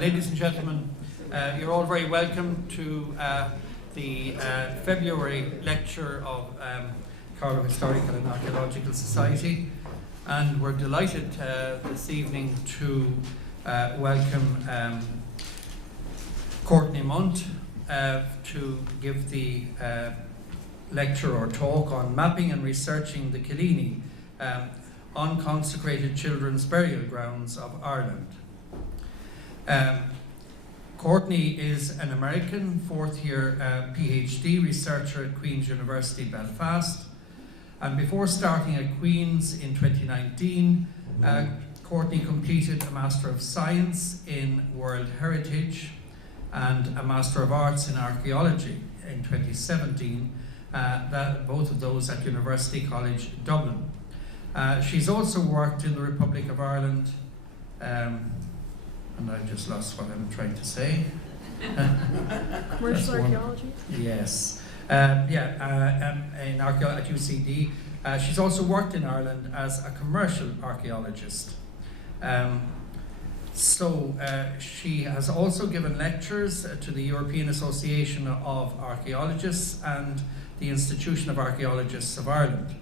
Ladies and gentlemen, you're all very welcome to the February lecture of Carlow Historical and Archaeological Society, and we're delighted this evening to welcome Courtney Mundt to give the lecture or talk on mapping and researching the Cillíní, unconsecrated children's burial grounds of Ireland. Courtney is an American fourth-year PhD researcher at Queen's University Belfast, and before starting at Queen's in 2019, Courtney completed a Master of Science in World Heritage and a Master of Arts in Archaeology in 2017, both of those at University College Dublin. She's also worked in the Republic of Ireland, and I've just lost what I'm trying to say. Commercial archaeology? Yes. In archaeology at UCD. She's also worked in Ireland as a commercial archaeologist. She has also given lectures to the European Association of Archaeologists and the Institution of Archaeologists of Ireland.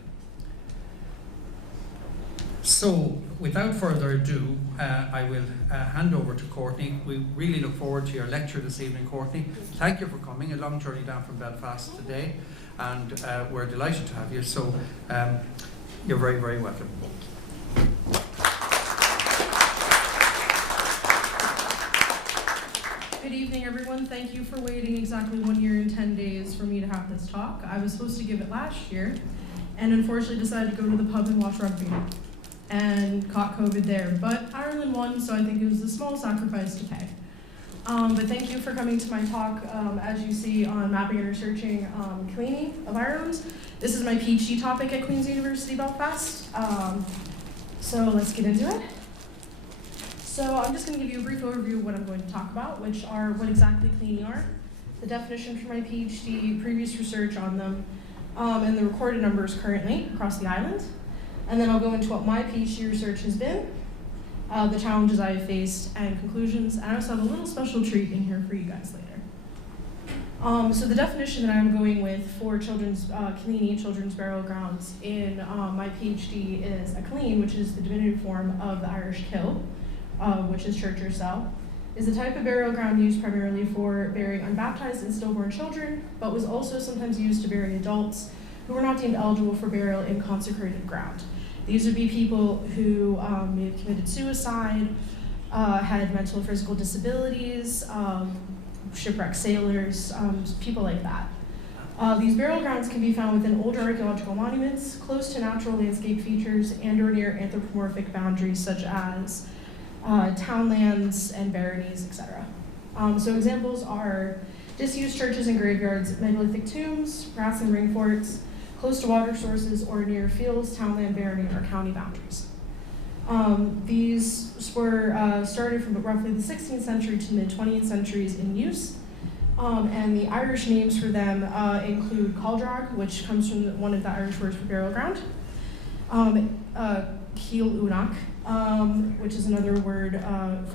So, without further ado, I will hand over to Courtney. We really look forward to your lecture this evening, Courtney. Thank you for coming, a long journey down from Belfast today, and we're delighted to have you. So, you're very, very welcome. Good evening, everyone. Thank you for waiting exactly 1 year and 10 days for me to have this talk. I was supposed to give it last year, and unfortunately decided to go to the pub and watch rugby, and caught COVID there. But Ireland won, so I think it was a small sacrifice to pay. But thank you for coming to my talk, as you see, on mapping and researching Cillíní of Ireland. This is my PhD topic at Queen's University Belfast. So let's get into it. So I'm just going to give you a brief overview of what I'm going to talk about, which are what exactly Cillíní are, the definition for my PhD, previous research on them, and the recorded numbers currently across the island. And then I'll go into what my PhD research has been, the challenges I have faced, and conclusions. And I also have a little special treat in here for you guys later. So the definition that I'm going with for Cillíní, children's burial grounds, in my PhD is a clean, which is the diminutive form of the Irish kill, which is church or cell, is a type of burial ground used primarily for burying unbaptized and stillborn children, but was also sometimes used to bury adults who were not deemed eligible for burial in consecrated ground. These would be people who may have committed suicide, had mental or physical disabilities, shipwrecked sailors, people like that. These burial grounds can be found within older archaeological monuments, close to natural landscape features, and or near anthropomorphic boundaries such as townlands and baronies, etc. So examples are disused churches and graveyards, megalithic tombs, grass and ring forts, close to water sources, or near fields, townland, barony, or county boundaries. These were started from roughly the 16th century to mid-20th centuries in use, and the Irish names for them include Caldrag, which comes from one of the Irish words for burial ground, Ciel Uach, which is another word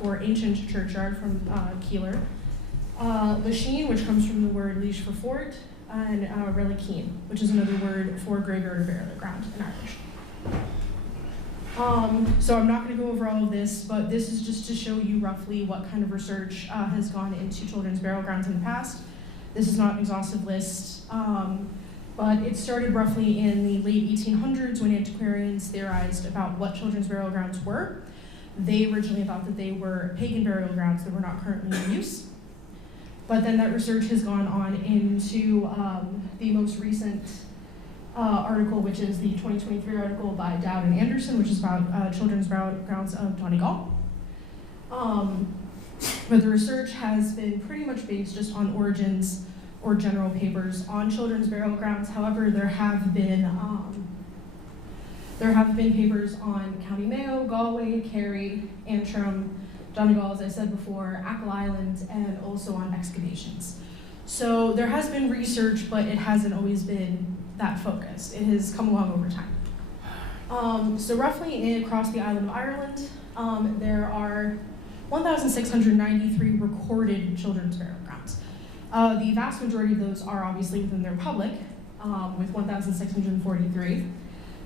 for ancient churchyard from Keeler, Lachine, which comes from the word leash for fort, and Relicine, which is another word for graveyard or burial ground in Irish. So I'm not going to go over all of this, but this is just to show you roughly what kind of research has gone into children's burial grounds in the past. This is not an exhaustive list, but it started roughly in the late 1800s when antiquarians theorized about what children's burial grounds were. They originally thought that they were pagan burial grounds that were not currently in use. But then that research has gone on into the most recent article, which is the 2023 article by Dowd and Anderson, which is about children's burial grounds of Donegal. But the research has been pretty much based just on origins or general papers on children's burial grounds. However, there have been papers on County Mayo, Galway, Kerry, Antrim, Donegal, as I said before, Achill Island, and also on excavations. So there has been research, but it hasn't always been that focused. It has come along over time. So roughly across the island of Ireland, there are 1,693 recorded children's burial grounds. The vast majority of those are obviously within the Republic, with 1,643.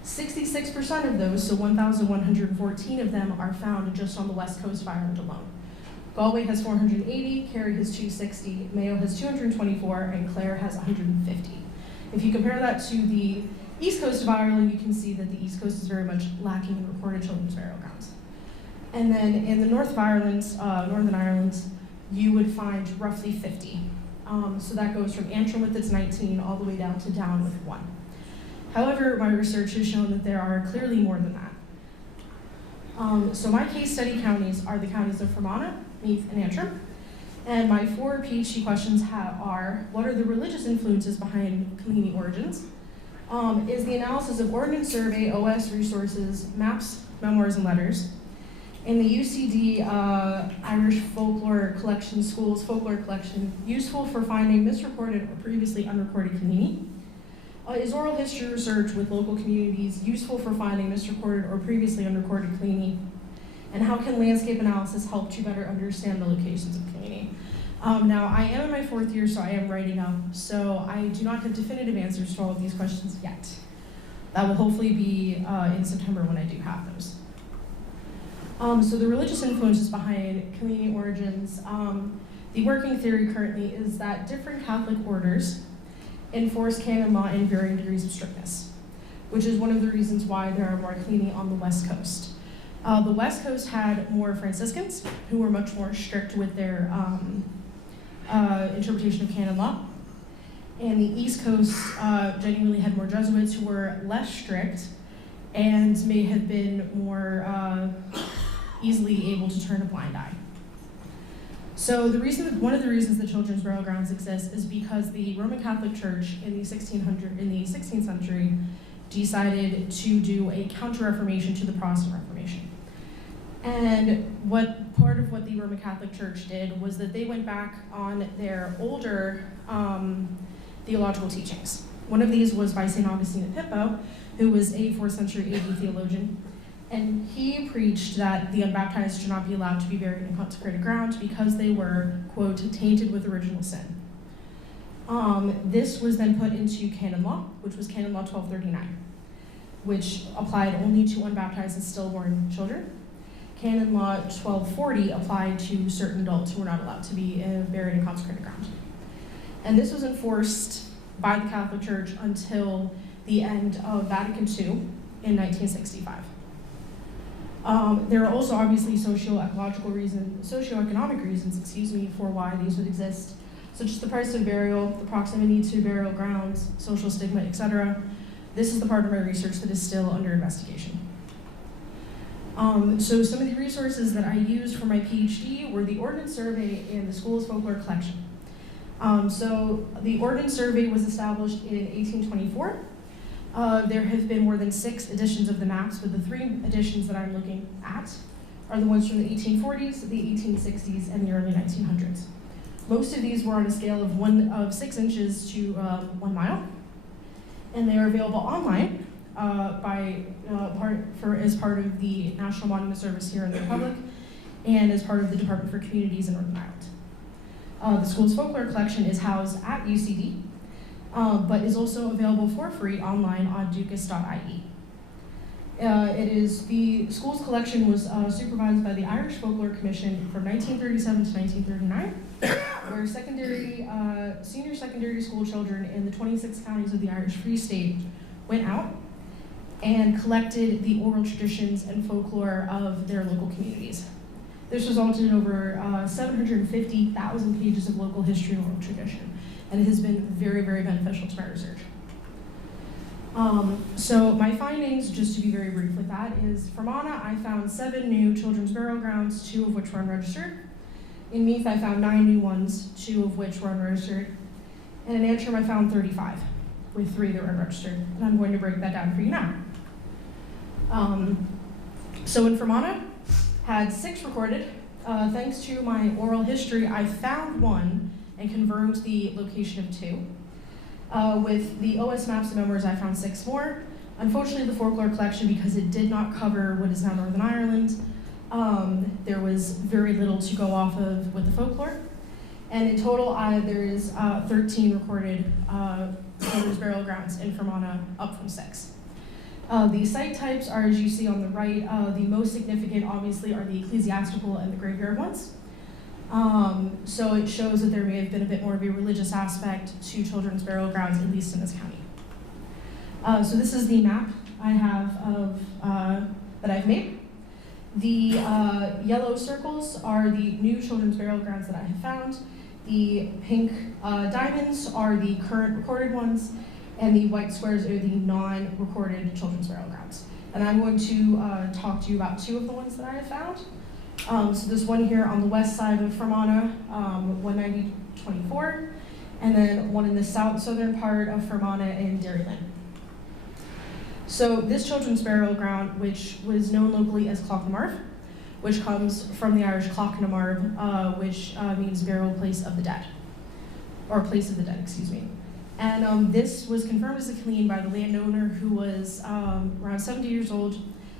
66% of those, so 1,114 of them, are found just on the west coast of Ireland alone. Galway has 480, Kerry has 260, Mayo has 224, and Clare has 150. If you compare that to the east coast of Ireland, you can see that the east coast is very much lacking in recorded children's burial grounds. And then in the north of Ireland, Northern Ireland, you would find roughly 50. So that goes from Antrim with its 19 all the way down to Down with 1. However, my research has shown that there are clearly more than that. So my case study counties are the counties of Fermanagh, Meath, and Antrim. And my 4 PhD questions are, what are the religious influences behind Cillíní origins? Is the analysis of Ordnance Survey, OS resources, maps, memoirs, and letters, in the UCD Irish Folklore Collection Schools Folklore Collection useful for finding misreported or previously unrecorded Cillíní? Is oral history research with local communities useful for finding misreported or previously unrecorded Cillíní? And how can landscape analysis help to better understand the locations of Cillíní? Now, I am in my 4th year, so I am writing up, so I do not have definitive answers to all of these questions yet. That will hopefully be in September when I do have those. So the religious influences behind Cillíní origins, the working theory currently is that different Catholic orders enforce canon law in varying degrees of strictness, which is one of the reasons why there are more Cillíní on the West Coast. The West Coast had more Franciscans, who were much more strict with their interpretation of canon law. And the East Coast genuinely had more Jesuits who were less strict and may have been more easily able to turn a blind eye. So one of the reasons that children's burial grounds exist is because the Roman Catholic Church in the 16th century decided to do a Counter-Reformation to the Protestant Reformation. And part of what the Roman Catholic Church did was that they went back on their older theological teachings. One of these was by St. Augustine of Hippo, who was a 4th century AD theologian. And he preached that the unbaptized should not be allowed to be buried in consecrated ground because they were, quote, tainted with original sin. This was then put into canon law, which was canon law 1239, which applied only to unbaptized and stillborn children. Canon law 1240 applied to certain adults who were not allowed to be buried in consecrated ground. And this was enforced by the Catholic Church until the end of Vatican II in 1965. There are also obviously socioeconomic reasons, for why these would exist, such as the price of burial, the proximity to burial grounds, social stigma, etc. This is the part of my research that is still under investigation. So some of the resources that I used for my PhD were the Ordnance Survey and the School's Folklore Collection. So the Ordnance Survey was established in 1824. There have been more than 6 editions of the maps, but the 3 editions that I'm looking at are the ones from the 1840s, the 1860s, and the early 1900s. Most of these were on a scale of 6 inches to 1 mile, and they are available online as part of the National Monument Service here in the Republic, and as part of the Department for Communities in Northern Ireland. The school's folklore collection is housed at UCD, but is also available for free online on ducas.ie. The school's collection was supervised by the Irish Folklore Commission from 1937 to 1939, where senior secondary school children in the 26 counties of the Irish Free State went out and collected the oral traditions and folklore of their local communities. This resulted in over 750,000 pages of local history and oral tradition, and it has been very, very beneficial to my research. So my findings, just to be very brief with that, is Fermanagh, I found 7 new children's burial grounds, 2 of which were unregistered. In Meath, I found 9 new ones, 2 of which were unregistered. And in Antrim, I found 35, with 3 that were unregistered. And I'm going to break that down for you now. So in Fermanagh, had 6 recorded. Thanks to my oral history, I found 1 and confirmed the location of 2. With the OS maps and memoirs, I found 6 more. Unfortunately, the folklore collection, because it did not cover what is now Northern Ireland, there was very little to go off of with the folklore. And in total, there is 13 recorded children's burial grounds in Fermanagh, up from 6. The site types are, as you see on the right, the most significant, obviously, are the ecclesiastical and the graveyard ones. So it shows that there may have been a bit more of a religious aspect to children's burial grounds, at least in this county. So this is the map I have of, that I've made. The yellow circles are the new children's burial grounds that I have found. The pink diamonds are the current recorded ones, and the white squares are the non-recorded children's burial grounds. And I'm going to talk to you about 2 of the ones that I have found. So this one here on the west side of Fermanagh, 190-24, and then one in the southern part of Fermanagh in Derrylin. So this children's burial ground, which was known locally as Clochnamarv, which comes from the Irish Clochnamarv, which means burial place of the dead, or place of the dead, excuse me. And this was confirmed as a Cillíní by the landowner, who was around 70 years old,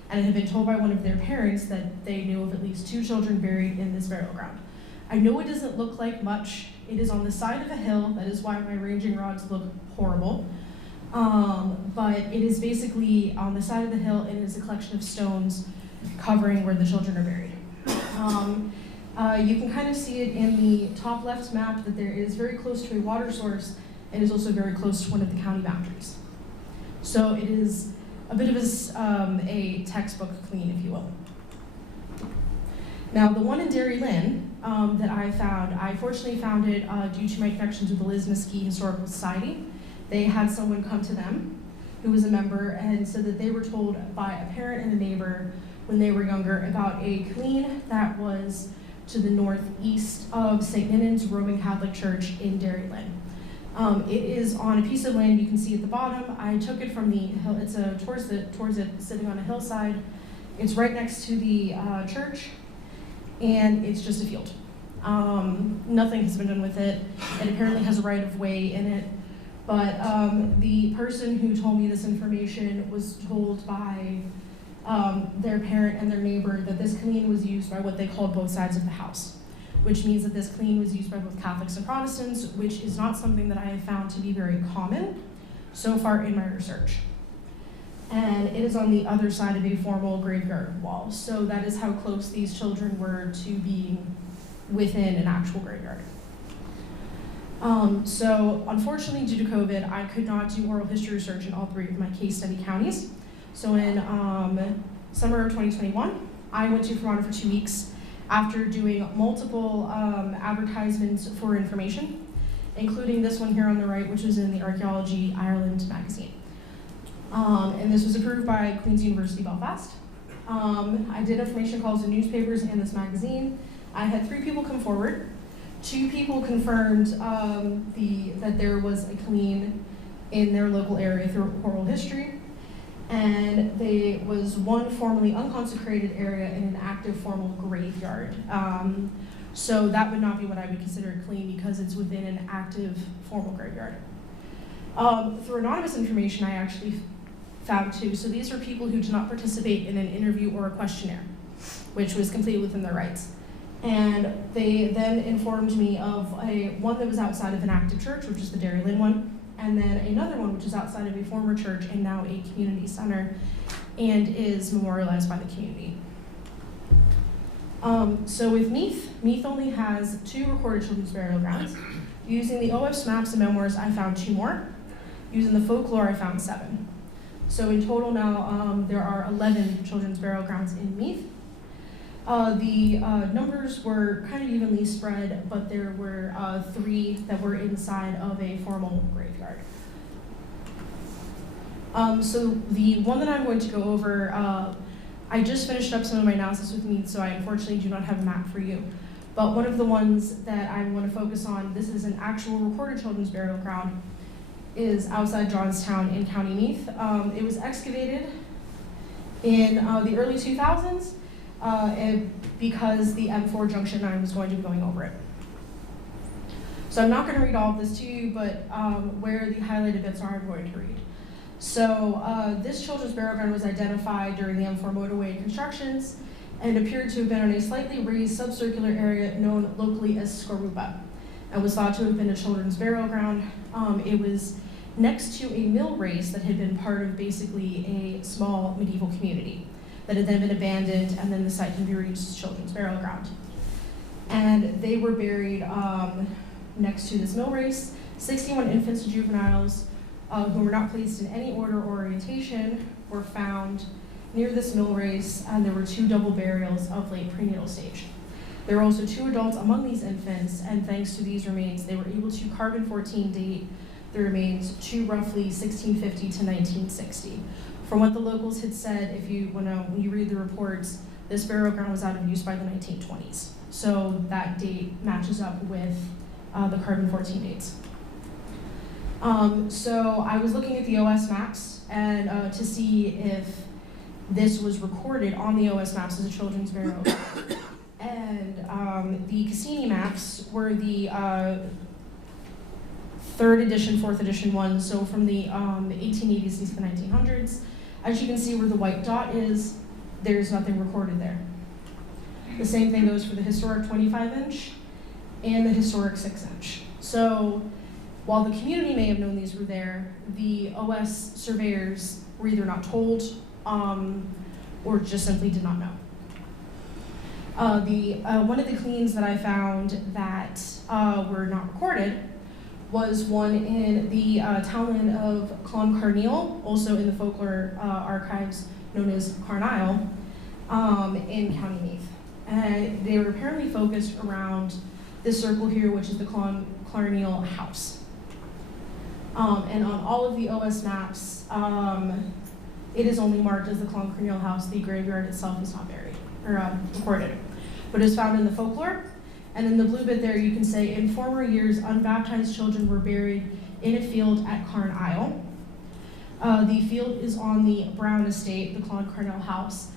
and had been told by one of their parents that they knew of at least 2 children buried in this burial ground. I know it doesn't look like much. It is on the side of a hill. That is why my ranging rods look horrible. But it is basically on the side of the hill, and it is a collection of stones covering where the children are buried. You can kind of see it in the top left map that there is very close to a water source, and is also very close to one of the county boundaries. So it is a bit of a textbook clean, if you will. Now, the one in Derrylin that I fortunately found it due to my connections with the Lisnaskea Historical Society. They had someone come to them who was a member and said that they were told by a parent and a neighbor when they were younger about a Cillíní that was to the northeast of St. Ninan's Roman Catholic Church in Derrylin. It is on a piece of land you can see at the bottom. I took it from the hill. It's towards it, sitting on a hillside. It's right next to the church, and it's just a field. Nothing has been done with it. It apparently has a right of way in it. But the person who told me this information was told by their parent and their neighbor that this Cillíní was used by what they called both sides of the house, which means that this Cillíní was used by both Catholics and Protestants, which is not something that I have found to be very common so far in my research. And it is on the other side of a formal graveyard wall. So that is how close these children were to being within an actual graveyard. So unfortunately, due to COVID, I could not do oral history research in all 3 of my case study counties. So in summer of 2021, I went to Fermanagh for 2 weeks after doing multiple advertisements for information, including this one here on the right, which was in the Archaeology Ireland magazine. And this was approved by Queen's University Belfast. I did information calls in newspapers and this magazine. I had 3 people come forward. 2 people confirmed that there was a Cillíní in their local area through oral history, and there was 1 formerly unconsecrated area in an active formal graveyard. So that would not be what I would consider a Cillíní because it's within an active formal graveyard. Through anonymous information, I actually found 2. So these are people who did not participate in an interview or a questionnaire, which was completely within their rights. And they then informed me of one that was outside of an active church, which is the Derrylin one, and then another one which is outside of a former church and now a community center, and is memorialized by the community. So with Meath only has 2 recorded children's burial grounds. Using the OF's maps and memoirs, I found 2 more. Using the folklore, I found 7. So in total now, there are 11 children's burial grounds in Meath. The numbers were kind of evenly spread, but there were 3 that were inside of a formal graveyard. So the one that I'm going to go over, I just finished up some of my analysis with Meath, so I unfortunately do not have a map for you. But one of the ones that I want to focus on, this is an actual recorded children's burial ground, is outside Johnstown in County Meath. It was excavated in the early 2000s. Because the M4 Junction 9 was going to be going over it. So I'm not going to read all of this to you, but where the highlighted bits are, I'm going to read. So this children's burial ground was identified during the M4 motorway constructions and appeared to have been on a slightly raised subcircular area known locally as Skorupa, and was thought to have been a children's burial ground. It was next to a mill race that had been part of basically a small medieval community that had then been abandoned, and then the site can be reused as children's burial ground. And they were buried next to this mill race. 61 infants and juveniles who were not placed in any order or orientation were found near this mill race, and there were 2 double burials of late prenatal stage. There were also 2 adults among these infants, and thanks to these remains, they were able to carbon-14 date the remains to roughly 1650 to 1960. From what the locals had said, when you read the reports, this burial ground was out of use by the 1920s. So that date matches up with the carbon-14 dates. So I was looking at the OS maps and to see if this was recorded on the OS maps as a children's burial ground. And the Cassini maps were the 3rd edition, 4th edition ones, so from the 1880s to the 1900s. As you can see where the white dot is, there's nothing recorded there. The same thing goes for the historic 25-inch and the historic 6-inch. So while the community may have known these were there, the OS surveyors were either not told or just simply did not know. One of the cleans that I found that were not recorded was one in the townland of Cloncarneal, also in the folklore archives known as Carnisle, in County Meath. And they were apparently focused around this circle here, which is the Cloncarneal house. And on all of the OS maps, it is only marked as the Cloncarneal house. The graveyard itself is not buried or recorded, but is found in the folklore. And in the blue bit there, you can say, in former years, unbaptized children were buried in a field at Carnisle. The field is on the Brown estate, the Cloncarneal house,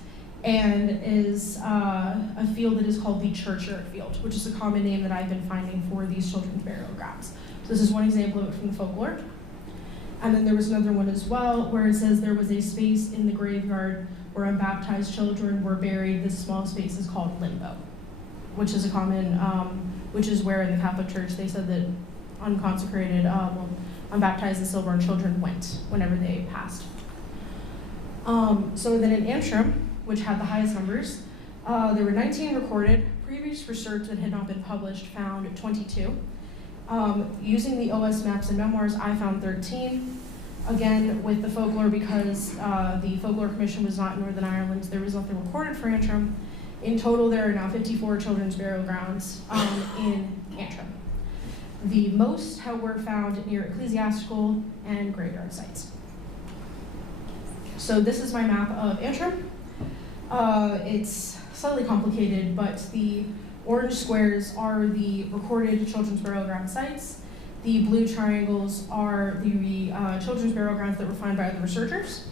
and is a field that is called the churchyard field, which is a common name that I've been finding for these children's burial grounds. So this is one example of it from the folklore. And then there was another one as well, where it says there was a space in the graveyard where unbaptized children were buried. This small space is called limbo, which is a common, which is where in the Catholic Church they said that unconsecrated, unbaptized and stillborn children went whenever they passed. So then in Antrim, which had the highest numbers, there were 19 recorded. Previous research that had not been published found 22. Using the OS maps and memoirs, I found 13. Again, with the folklore, because the Folklore Commission was not in Northern Ireland, there was nothing recorded for Antrim. In total, there are now 54 children's burial grounds in Antrim. The most, however, found near ecclesiastical and graveyard sites. So this is my map of Antrim. It's slightly complicated, but the orange squares are the recorded children's burial ground sites. The blue triangles are the children's burial grounds that were found by other researchers.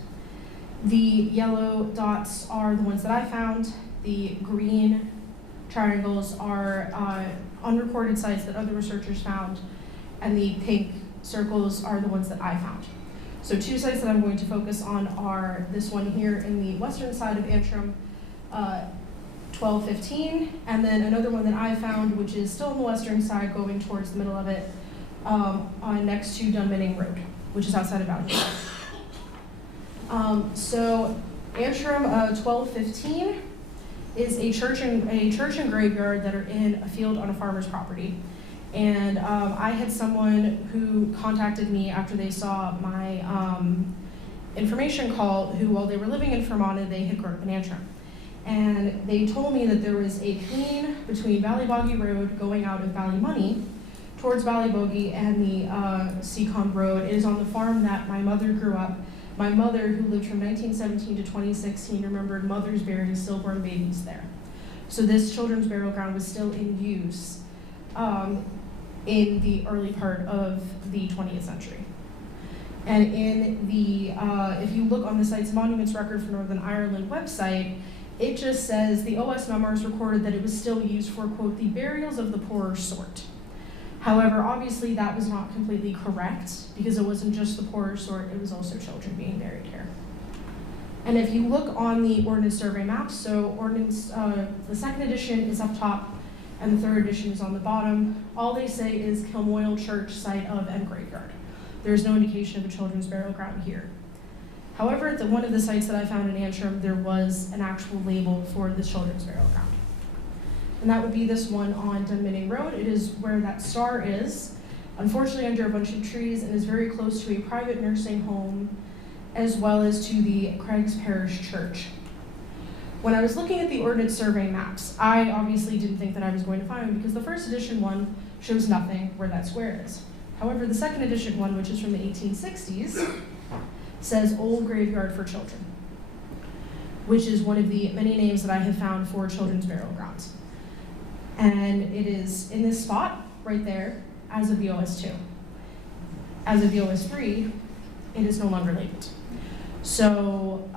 The yellow dots are the ones that I found. The green triangles are unrecorded sites that other researchers found, and the pink circles are the ones that I found. So 2 sites that I'm going to focus on are this one here in the western side of Antrim, 1215, and then another one that I found, which is still on the western side, going towards the middle of it, next to Dunmanning Road, which is outside of Boundary. So Antrim 1215 is a church and graveyard that are in a field on a farmer's property. And I had someone who contacted me after they saw my information call, who, while they were living in Fermanagh, they had grown up in Antrim. And they told me that there was a clean between Ballyboggy Road going out of Ballymoney towards Ballybogie and the Seacombe Road. It is on the farm that my mother grew up. My mother, who lived from 1917 to 2016, remembered mothers burying stillborn babies there. So this children's burial ground was still in use in the early part of the 20th century. And in the, if you look on the site's monuments record for Northern Ireland website, it just says the OS memoirs recorded that it was still used for, quote, the burials of the poorer sort. However, obviously that was not completely correct because it wasn't just the poorer sort, it was also children being buried here. And if you look on the Ordnance Survey maps, so the second edition is up top and the third edition is on the bottom, all they say is Kilmoyle Church, site of, and graveyard. There's no indication of a children's burial ground here. However, at one of the sites that I found in Antrim, there was an actual label for the children's burial ground. And that would be this one on Dunminning Road. It is where that star is, unfortunately under a bunch of trees, and is very close to a private nursing home, as well as to the Craig's Parish Church. When I was looking at the Ordnance Survey maps, I obviously didn't think that I was going to find them because the first edition one shows nothing where that square is. However, the second edition one, which is from the 1860s, says Old Graveyard for Children, which is one of the many names that I have found for children's burial grounds. And it is in this spot right there as of the OS2. As of the OS3, it is no longer labeled. So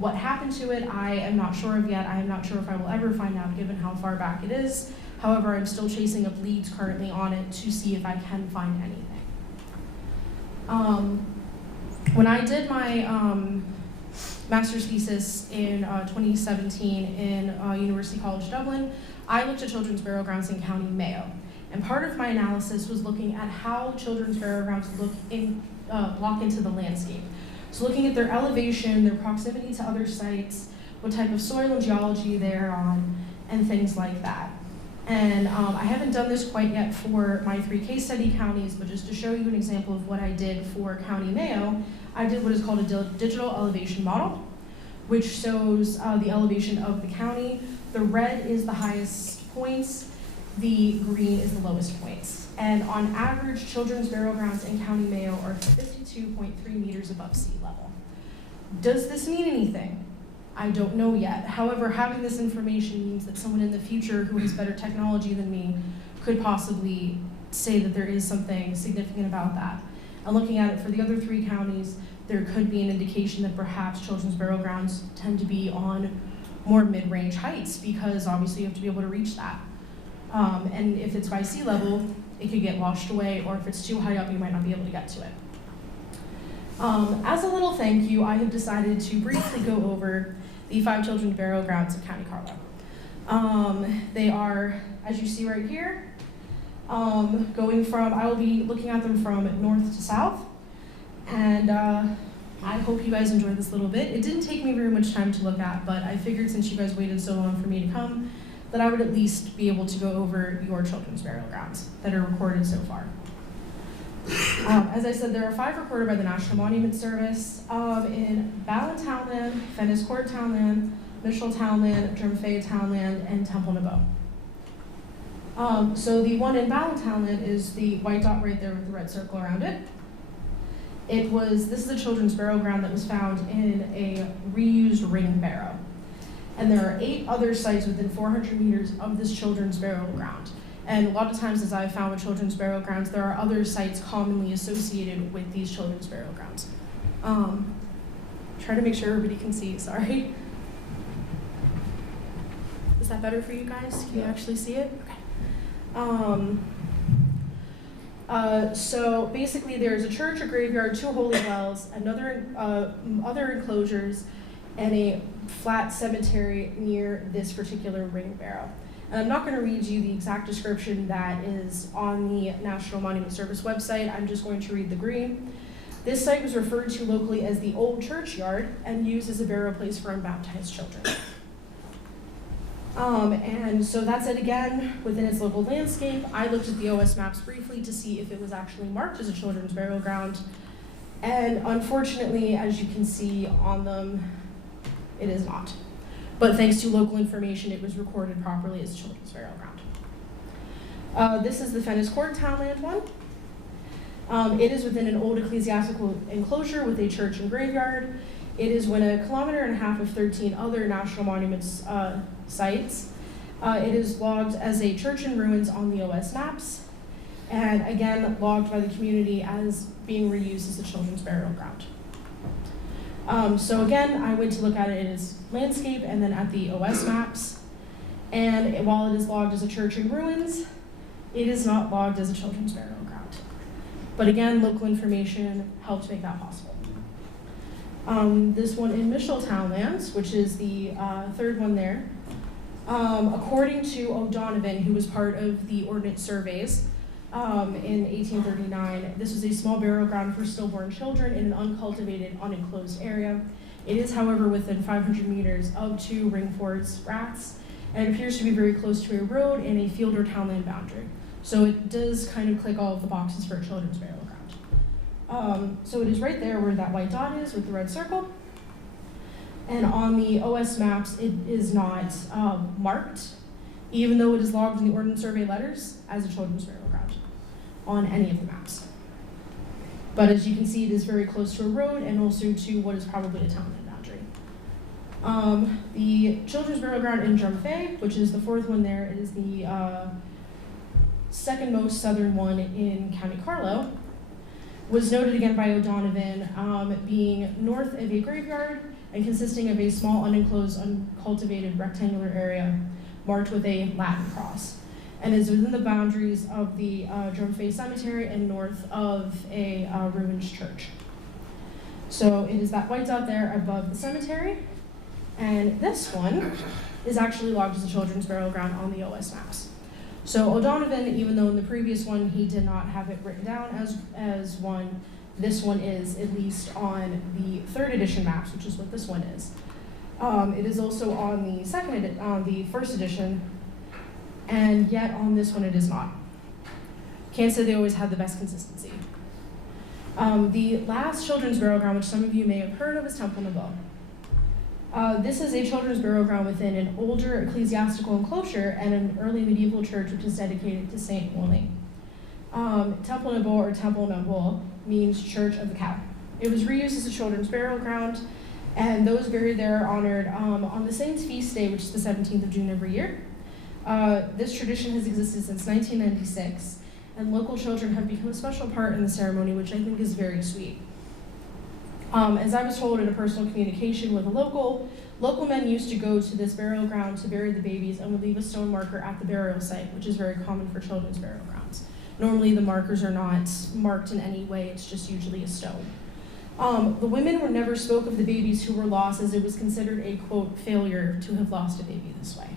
what happened to it, I am not sure of yet. I am not sure if I will ever find out given how far back it is. However, I'm still chasing up leads currently on it to see if I can find anything. When I did my master's thesis in 2017 in University College Dublin, I looked at children's burial grounds in County Mayo. And part of my analysis was looking at how children's burial grounds block into the landscape. So looking at their elevation, their proximity to other sites, what type of soil and geology they're on, and things like that. And I haven't done this quite yet for my 3 case study counties, but just to show you an example of what I did for County Mayo, I did what is called a digital elevation model, which shows the elevation of the county. The red is the highest points, the green is the lowest points. And on average, children's burial grounds in County Mayo are 52.3 meters above sea level. Does this mean anything? I don't know yet. However, having this information means that someone in the future who has better technology than me could possibly say that there is something significant about that. And looking at it for the other 3 counties, there could be an indication that perhaps children's burial grounds tend to be on more mid-range heights because obviously you have to be able to reach that. And if it's by sea level, it could get washed away, or if it's too high up, you might not be able to get to it. As a little thank you, I have decided to briefly go over the 5 children's burial grounds of County Carlow. They are, as you see right here, going from, I will be looking at them from north to south, and I hope you guys enjoyed this little bit. It didn't take me very much time to look at, but I figured since you guys waited so long for me to come, that I would at least be able to go over your children's burial grounds that are recorded so far. As I said, there are 5 recorded by the National Monument Service in Ballintownland, Fennis Court Townland, Mitchell Townland, Drumfay Townland, and Temple Naboe. So the one in Ballintownland is the white dot right there with the red circle around it. This is a children's burial ground that was found in a reused ring barrow. And there are 8 other sites within 400 meters of this children's burial ground. And a lot of times, as I've found with children's burial grounds, there are other sites commonly associated with these children's burial grounds. Try to make sure everybody can see, sorry. Is that better for you guys? Can you actually see it? Okay. So basically there's a church, a graveyard, 2 holy wells, other enclosures, and a flat cemetery near this particular ring barrow. And I'm not going to read you the exact description that is on the National Monument Service website. I'm just going to read the green. This site was referred to locally as the Old Churchyard and used as a burial place for unbaptized children. And so that's it again within its local landscape. I looked at the OS maps briefly to see if it was actually marked as a children's burial ground. And unfortunately, as you can see on them, it is not. But thanks to local information, it was recorded properly as a children's burial ground. This is the Fennis Court Townland one. It is within an old ecclesiastical enclosure with a church and graveyard. It is within 1.5 kilometers of 13 other National Monuments sites. It is logged as a church in ruins on the OS maps, and again, logged by the community as being reused as a children's burial ground. So again, I went to look at it in its landscape and then at the OS maps. And while it is logged as a church in ruins, it is not logged as a children's burial ground. But again, local information helped make that possible. This one in Mitchell Townlands, which is the third one there, according to O'Donovan, who was part of the Ordnance Surveys in 1839, this was a small burial ground for stillborn children in an uncultivated, unenclosed area. It is, however, within 500 meters of 2 ring-forest rats, and it appears to be very close to a road and a field or townland boundary. So it does kind of click all of the boxes for a children's burial ground. So it is right there where that white dot is with the red circle. And on the OS maps, it is not marked, even though it is logged in the Ordnance Survey letters as a children's burial ground on any of the maps. But as you can see, it is very close to a road and also to what is probably a townland boundary. The children's burial ground in Drumfay, which is the 4th one there, it is the second most southern one in County Carlow, was noted again by O'Donovan being north of a graveyard and consisting of a small unenclosed, uncultivated rectangular area marked with a Latin cross, and is within the boundaries of the Drumfay Cemetery and north of a ruined church. So it is that white dot there above the cemetery, and this one is actually logged as a children's burial ground on the OS maps. So O'Donovan, even though in the previous one he did not have it written down as one, this one is at least on the 3rd edition maps, which is what this one is. It is also on the the 1st edition, and yet on this one it is not. Can't say they always had the best consistency. The last children's burial ground, which some of you may have heard of, is Temple Nebo. This is a children's burial ground within an older ecclesiastical enclosure and an early medieval church which is dedicated to Saint Willing. Temple Nebo, or Temple Nebo, means Church of the Cow. It was reused as a children's burial ground, and those buried there are honored on the Saint's feast day, which is the 17th of June every year. This tradition has existed since 1996, and local children have become a special part in the ceremony, which I think is very sweet. As I was told in a personal communication with a local men used to go to this burial ground to bury the babies and would leave a stone marker at the burial site, which is very common for children's burial grounds. Normally the markers are not marked in any way, it's just usually a stone. The women were never spoke of the babies who were lost, as it was considered a, quote, failure to have lost a baby this way,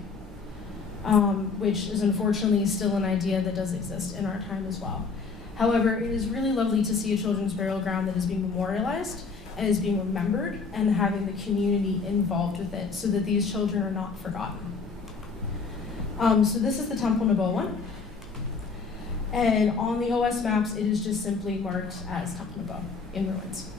which is unfortunately still an idea that does exist in our time as well. However, it is really lovely to see a children's burial ground that is being memorialized and is being remembered and having the community involved with it so that these children are not forgotten. So this is the Temple Nebo one. And on the OS maps, it is just simply marked as Temple Nebo in ruins.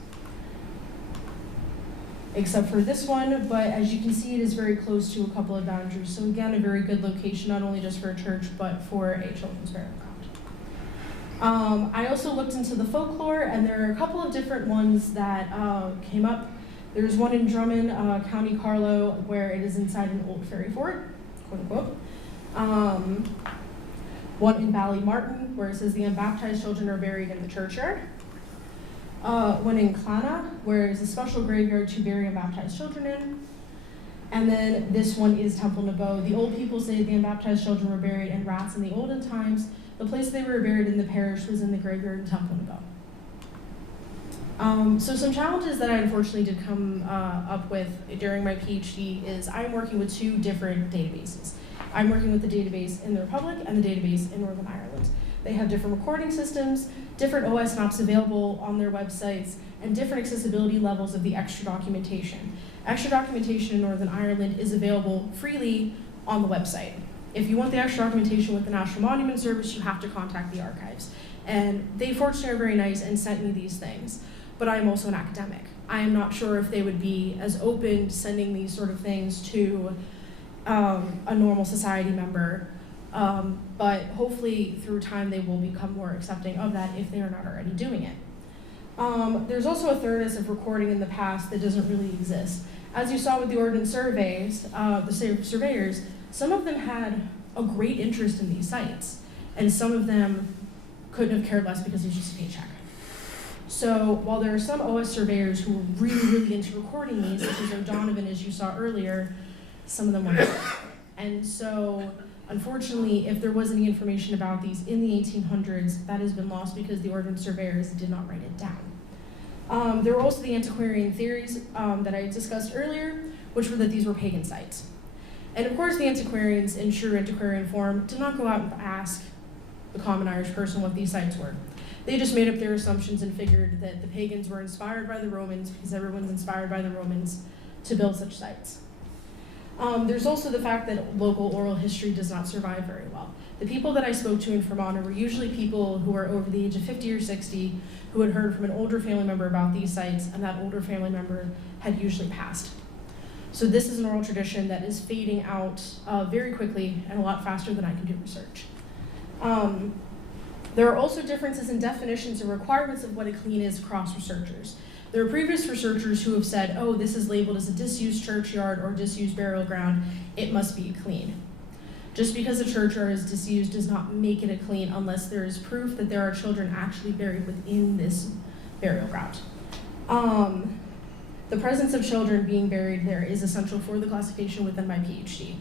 Except for this one, but as you can see, it is very close to a couple of boundaries. So again, a very good location, not only just for a church, but for a children's burial ground. I also looked into the folklore, and there are a couple of different ones that came up. There's one in Drummond, County Carlow, where it is inside an old ferry fort, quote unquote. One in Ballymartin, where it says the unbaptized children are buried in the churchyard. One in Clana, where there's a special graveyard to bury unbaptized children in. And then this one is Temple Nebo. The old people say the unbaptized children were buried in rats in the olden times. The place they were buried in the parish was in the graveyard in Temple Nebo. So some challenges that I unfortunately did come up with during my PhD is I'm working with 2 different databases. I'm working with the database in the Republic and the database in Northern Ireland. They have different recording systems, different OS maps available on their websites, and different accessibility levels of the extra documentation. Extra documentation in Northern Ireland is available freely on the website. If you want the extra documentation with the National Monument Service, you have to contact the archives. And they fortunately are very nice and sent me these things. But I am also an academic. I am not sure if they would be as open to sending these sort of things to a normal society member. But hopefully through time they will become more accepting of that if they are not already doing it. There's also a third of recording in the past that doesn't really exist. As you saw with the Ordnance Surveys, the surveyors, some of them had a great interest in these sites, and some of them couldn't have cared less because it was just a paycheck. So while there are some OS surveyors who were really, really into recording these, such as O'Donovan, as you saw earlier, some of them weren't. And so Unfortunately, if there was any information about these in the 1800s, that has been lost because the Ordnance Surveyors did not write it down. There were also the antiquarian theories that I discussed earlier, which were that these were pagan sites. And of course, the antiquarians, in true antiquarian form, did not go out and ask the common Irish person what these sites were. They just made up their assumptions and figured that the pagans were inspired by the Romans, because everyone's inspired by the Romans, to build such sites. There's also the fact that local oral history does not survive very well. The people that I spoke to in Fermanagh were usually people who were over the age of 50 or 60 who had heard from an older family member about these sites, and that older family member had usually passed. So this is an oral tradition that is fading out very quickly and a lot faster than I can do research. There are also differences in definitions and requirements of what a clean is across researchers. There are previous researchers who have said, oh, this is labeled as a disused churchyard or disused burial ground, it must be clean. Just because a churchyard is disused does not make it a clean unless there is proof that there are children actually buried within this burial ground. The presence of children being buried there is essential for the classification within my PhD.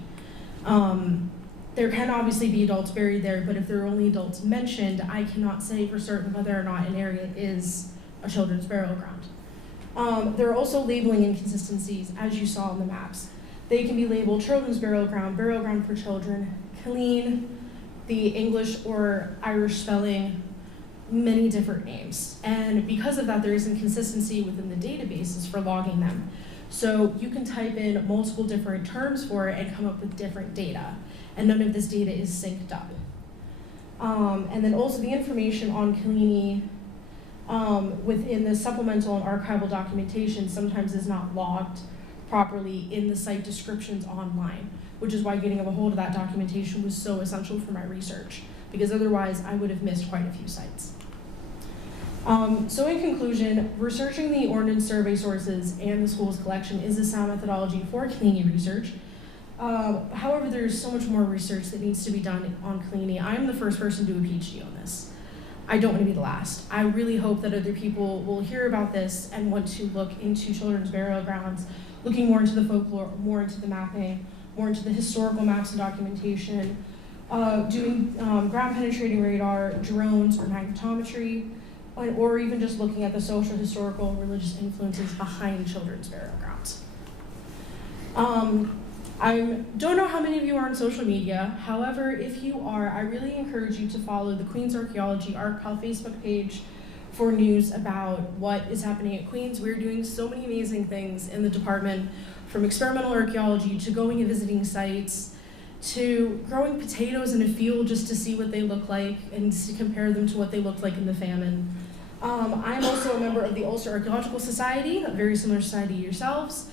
There can obviously be adults buried there, but if there are only adults mentioned, I cannot say for certain whether or not an area is a children's burial ground. There are also labeling inconsistencies, as you saw on the maps. They can be labeled children's burial ground for children, clean, the English or Irish spelling, many different names. And because of that, there is inconsistency within the databases for logging them. So you can type in multiple different terms for it and come up with different data. And none of this data is synced up. And then also the information on Cillíní within the supplemental and archival documentation sometimes is not logged properly in the site descriptions online, which is why getting a hold of that documentation was so essential for my research, because otherwise I would have missed quite a few sites. So in conclusion, researching the Ordnance Survey sources and the school's collection is a sound methodology for Cillíní research. However, there's so much more research that needs to be done on Cillíní. I'm the first person to do a PhD on this. I don't want to be the last. I really hope that other people will hear about this and want to look into children's burial grounds, looking more into the folklore, more into the mapping, more into the historical maps and documentation, doing ground penetrating radar, drones, or magnetometry, or even just looking at the social, historical, religious influences behind children's burial grounds. I don't know how many of you are on social media. However, if you are, I really encourage you to follow the Queen's Archaeology Archival Facebook page for news about what is happening at Queen's. We're doing so many amazing things in the department, from experimental archaeology to going and visiting sites, to growing potatoes in a field just to see what they look like and to compare them to what they looked like in the famine. I'm also a member of the Ulster Archaeological Society, a very similar society to yourselves.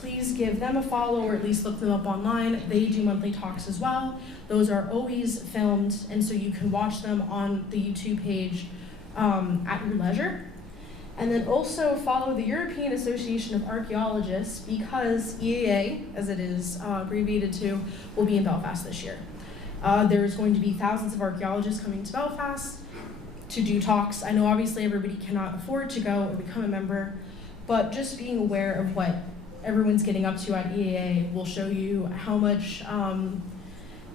Please give them a follow or at least look them up online. They do monthly talks as well. Those are always filmed, and so you can watch them on the YouTube page at your leisure. And then also follow the European Association of Archaeologists, because EAA, as it is abbreviated to, will be in Belfast this year. There's going to be thousands of archaeologists coming to Belfast to do talks. I know obviously everybody cannot afford to go or become a member, but just being aware of what everyone's getting up to at EAA will show you how much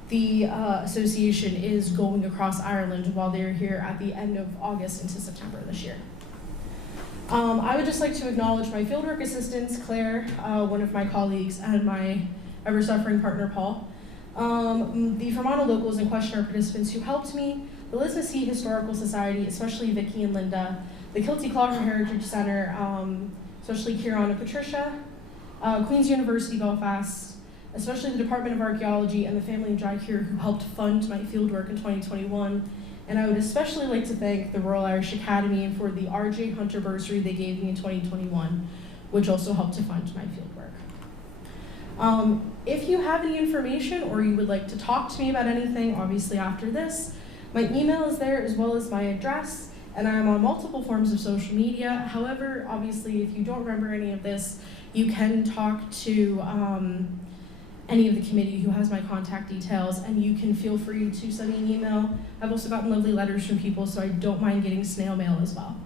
the association is going across Ireland while they're here at the end of August into September this year. I would just like to acknowledge my fieldwork assistants, Claire, one of my colleagues, and my ever-suffering partner, Paul. The Fermanagh locals and questionnaire participants who helped me, the Lisnacy Historical Society, especially Vicky and Linda, the Kilty Clogher Heritage Centre, especially Kieran and Patricia, Queen's University Belfast, especially the Department of Archaeology and the family of Jack here who helped fund my fieldwork in 2021. And I would especially like to thank the Royal Irish Academy for the R.J. Hunter bursary they gave me in 2021, which also helped to fund my fieldwork. If you have any information or you would like to talk to me about anything, obviously after this, my email is there as well as my address, and I'm on multiple forms of social media. However, obviously, if you don't remember any of this, you can talk to any of the committee who has my contact details, and you can feel free to send me an email. I've also gotten lovely letters from people, so I don't mind getting snail mail as well.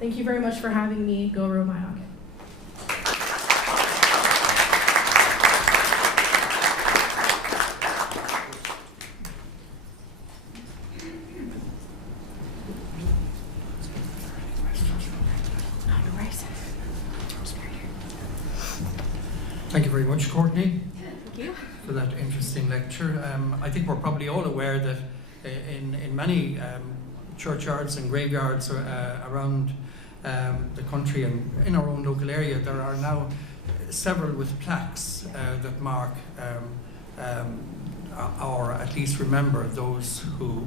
Thank you very much for having me. Go Romayog. Thank you very much, Courtney, Thank you. for that interesting lecture. I think we're probably all aware that in many churchyards and graveyards around the country and in our own local area, there are now several with plaques that mark or at least remember those who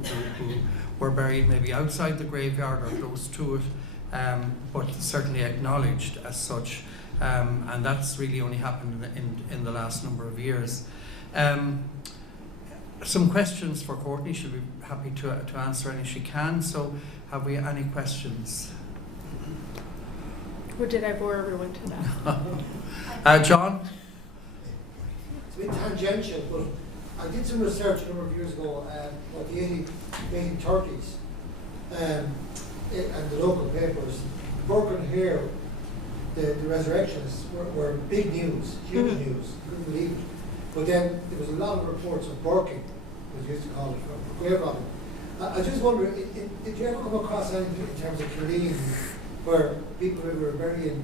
were buried maybe outside the graveyard or close to it, but certainly acknowledged as such. And that's really only happened in the last number of years. Some questions for Courtney. She'll be happy to answer any she can. So have we any questions? Or did I bore everyone to that? John? It's a bit tangential, but I did some research a number of years ago about the 1830s and the local papers. Burke and Hare, the resurrectionists, were big news, huge news, couldn't believe it. But then there was a lot of reports of burking, as we used to call it, for grave robbing. I just wonder, did you ever come across anything in terms of Cillíní where people were burying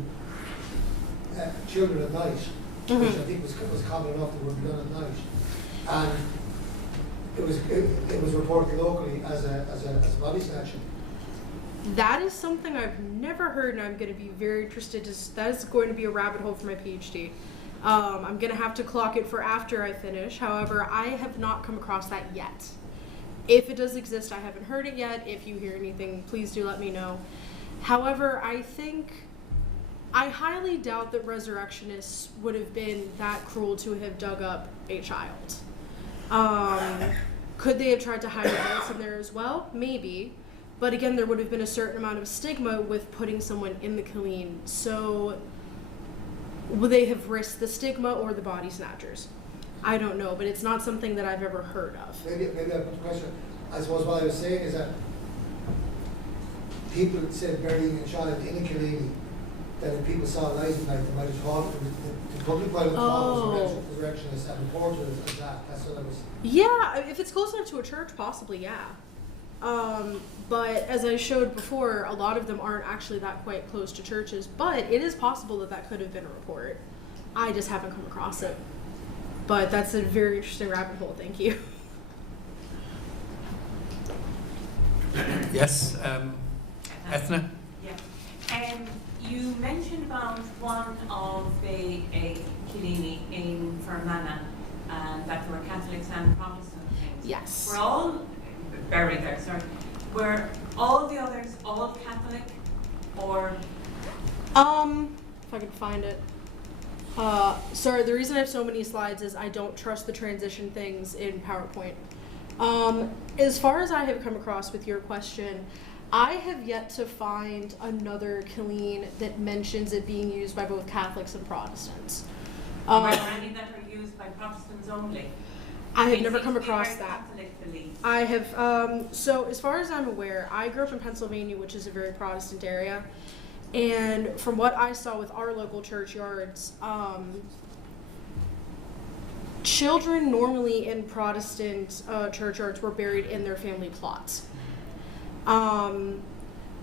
children at night, which I think was common enough that were done at night, and it was reported locally as a body snatching? That is something I've never heard, and I'm going to be very interested. That is going to be a rabbit hole for my PhD. I'm going to have to clock it for after I finish. However, I have not come across that yet. If it does exist, I haven't heard it yet. If you hear anything, please do let me know. However, I highly doubt that resurrectionists would have been that cruel to have dug up a child. Could they have tried to hide adults in there as well? Maybe. But again, there would have been a certain amount of stigma with putting someone in the Cillíní. So would they have risked the stigma or the body snatchers? I don't know, but it's not something that I've ever heard of. Maybe I put the question. I suppose what I was saying is that people said burying a child in a Cillíní, that if people saw light at night, they might have thought the public might have thought it was resurrectionist and reported it as that. That's what I was. Yeah, if it's close enough to a church, possibly, yeah. But as I showed before, a lot of them aren't actually that quite close to churches, but it is possible that that could have been a report. I just haven't come across it. But that's a very interesting rabbit hole, thank you. Yes, Ethna? Yeah. You mentioned about one of the Cillíní in Fermanagh, and that there were Catholics and Protestant things. Yes. We're all buried there, sorry. Were all the others all Catholic, or? If I can find it. Sorry, the reason I have so many slides is I don't trust the transition things in PowerPoint. As far as I have come across with your question, I have yet to find another Cillíní that mentions it being used by both Catholics and Protestants. Are there any that are used by Protestants only? I have never come across that. Catholic belief. I have, so as far as I'm aware, I grew up in Pennsylvania, which is a very Protestant area, and from what I saw with our local churchyards, children normally in Protestant churchyards were buried in their family plots.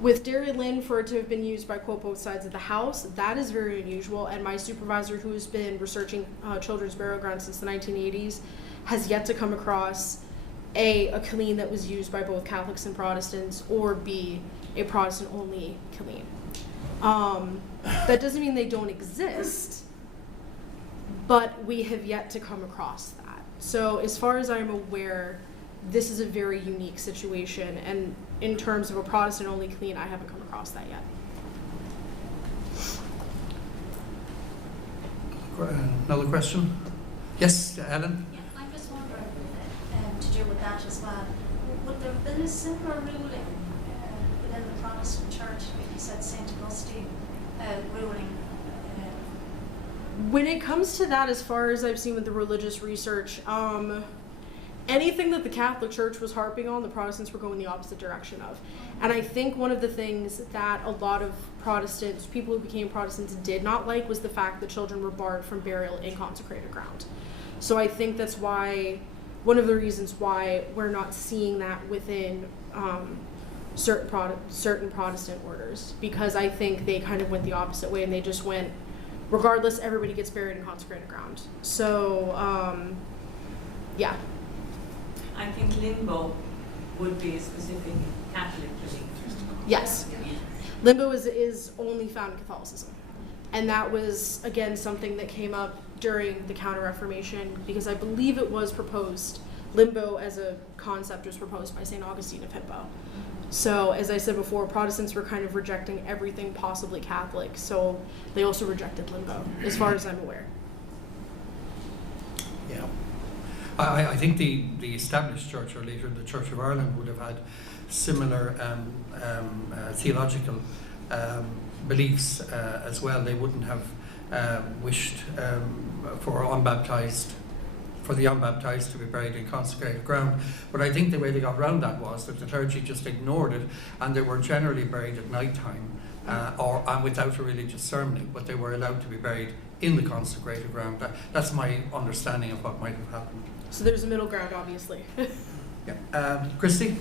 With Derry Lynn, for it to have been used by quote both sides of the house, that is very unusual, and my supervisor, who has been researching children's burial grounds since the 1980s, has yet to come across A, a Cillíní that was used by both Catholics and Protestants, or B, a Protestant-only Cillíní. That doesn't mean they don't exist, but we have yet to come across that. So as far as I'm aware, this is a very unique situation, and in terms of a Protestant-only Cillíní, I haven't come across that yet. Another question? Yes, Ellen? Yeah, I'm just wondering, to do with that as well, would there have been a similar ruling within the Protestant Church, like you said, St. Augustine ruling? When it comes to that, as far as I've seen with the religious research, anything that the Catholic Church was harping on, the Protestants were going the opposite direction of. And I think one of the things that a lot of Protestants, people who became Protestants, did not like was the fact that children were barred from burial in consecrated ground. So I think that's why, one of the reasons why we're not seeing that within certain Protestant orders, because I think they kind of went the opposite way, and they just went, regardless, everybody gets buried in consecrated ground. So, yeah. I think limbo would be a specific Catholic belief. Yes. Limbo is only found in Catholicism. And that was, again, something that came up during the Counter-Reformation, because I believe it was proposed, limbo as a concept was proposed by St. Augustine of Hippo. So, as I said before, Protestants were kind of rejecting everything possibly Catholic, so they also rejected limbo, as far as I'm aware. Yeah. I think the established church, or later the Church of Ireland, would have had similar theological beliefs as well. They wouldn't have wished for the unbaptised to be buried in consecrated ground. But I think the way they got around that was that the clergy just ignored it, and they were generally buried at night time and without a religious ceremony, but they were allowed to be buried in the consecrated ground. That's my understanding of what might have happened. So there's a middle ground, obviously. Yeah. Christy?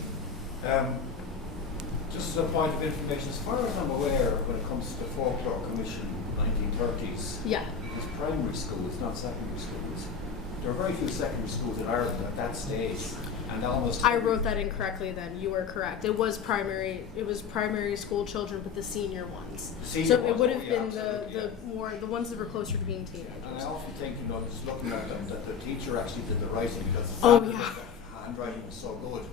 Just as a point of information, as far as I'm aware, when it comes to the Folklore Commission, 1930s, Yeah. it was primary schools, not secondary schools. There are very few secondary schools in Ireland at that stage, and almost. I wrote that incorrectly then. You are correct. It was primary school children, but the senior ones. So it would have been the ones that were closer to being teenagers. And I often think, just looking at them, that the teacher actually did the writing, because the handwriting was so good.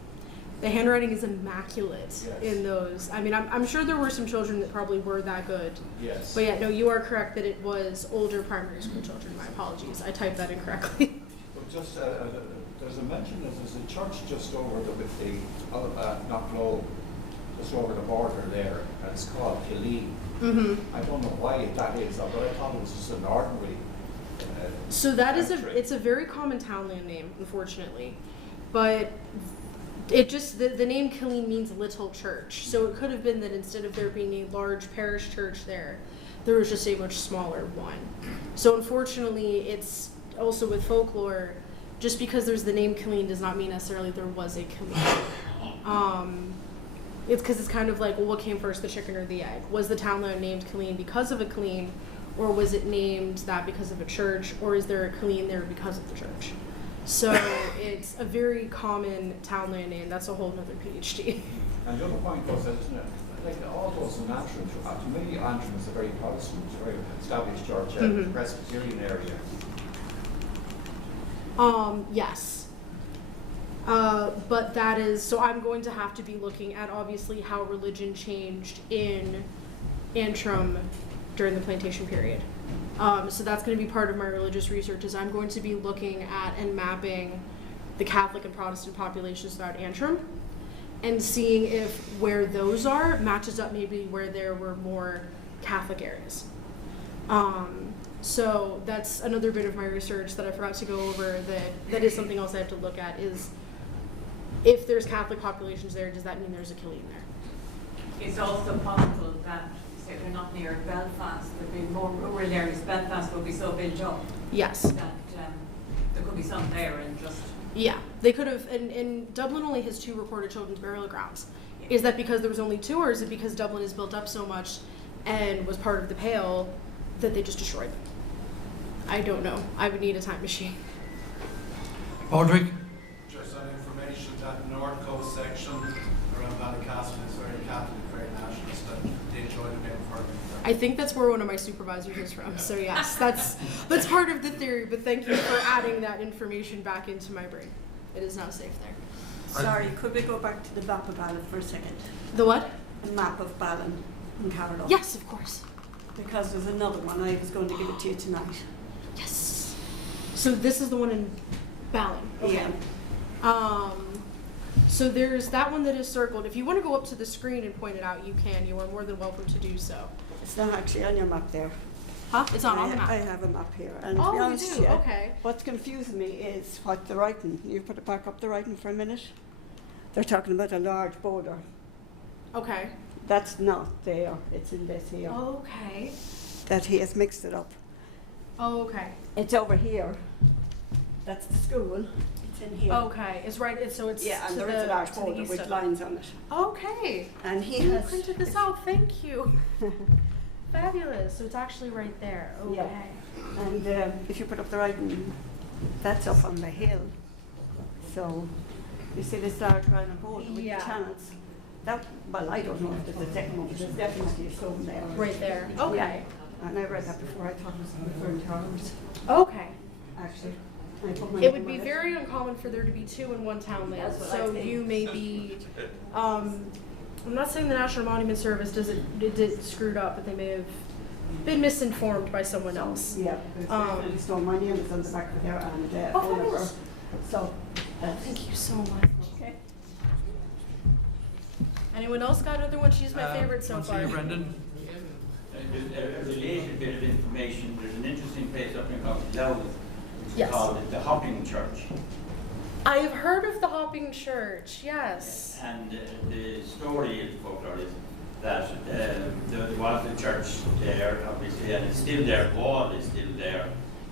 The handwriting is immaculate Yes. in those. I mean, I'm sure there were some children that probably were that good. Yes. But yeah, no, you are correct that it was older primary school children. My apologies. I typed that incorrectly. But just, there's a mention that there's a church just over Knocklow, just over the border there, and it's called Cillíní. Mm-hmm. I don't know why that is, but I thought it was just an ordinary. So that is country. it's a very common townland name, unfortunately. But it just, the name Cillíní means little church. So it could have been that instead of there being a large parish church there was just a much smaller one. So unfortunately, it's also with folklore, just because there's the name Cillíní does not mean necessarily there was a Cillíní. It's because it's kind of like, well, what came first, the chicken or the egg? Was the townland named Cillíní because of a Cillín, or was it named that because of a church, or is there a Cillín there because of the church? So it's a very common townland name. That's a whole other PhD. And the other point was that, isn't it, like all those in Antrim, to me Antrim is a very Protestant, very established church, Mm-hmm. Presbyterian area. Yes. But that is, so I'm going to have to be looking at obviously how religion changed in Antrim during the plantation period. So that's going to be part of my religious research, is I'm going to be looking at and mapping the Catholic and Protestant populations throughout Antrim and seeing if where those are matches up maybe where there were more Catholic areas. So that's another bit of my research that I forgot to go over that is something else I have to look at, is if there's Catholic populations there, does that mean there's a Cillín there? It's also possible that, say they're not near Belfast, there'd be more rural areas. Belfast will be so built up Yes. that there could be some there and just. Yeah, they could have, and Dublin only has 2 recorded children's burial grounds. Is that because there was only 2, or is it because Dublin is built up so much and was part of the Pale that they just destroyed them? I don't know. I would need a time machine. Audrey? Just on information, that North Coast section around Ballycastle is very Catholic, very nationalist, and they enjoy the main farming. I think that's where one of my supervisors is from. So yes, that's part of the theory. But thank you for adding that information back into my brain. It is now safe there. Sorry, could we go back to the map of Ballon for a second? The what? The map of Ballon in Carlow. Yes, of course. Because there's another one. I was going to give it to you tonight. Yes. So this is the one in Ballon. Okay. Yeah. So there's that one that is circled. If you want to go up to the screen and point it out, you can. You are more than welcome to do so. It's not actually on your map there. Huh? It's not on the I map. have a map here. And to Oh, be you honest do? with you, Okay. what's confusing me is what the writing. You put it back up the writing for a minute. They're talking about a large boulder. Okay. That's not there. It's in this here. Okay. That he has mixed it up. Okay. It's over here. That's the school. It's in here. Okay. It's right. It's Yeah, and to there is a large to the boulder east with of it. lines on it. Okay. And he You has printed this out. Thank you. Fabulous. So it's actually right there. Okay. Yeah. And if you put up the writing, that's up on the hill. So you see this large round boat with Yeah. the channels. That, well, I don't know if there's a second one, but there's definitely a stone there. Right there. Okay. Yeah. And I read that before. I thought it was referring to ours, Okay. actually. I put my It would name be on very uncommon for there to be two in one townland. That's what I So think. you may be, I'm not saying the National Monument Service did screwed up, but they may have been misinformed by someone else. Yeah, there's definitely stone. My name is on the back of there and Oh, phone number. fabulous. So, Thank you so much. okay. Anyone else got another one? She's my favorite so Councillor far. Brendan. A related bit of information. There's an interesting place up in County Louth. It's Yes. called the Hopping Church. I have heard of the Hopping Church, yes. And the story of the folklore is that there was a church there, obviously, and it's still there. The wall is still there,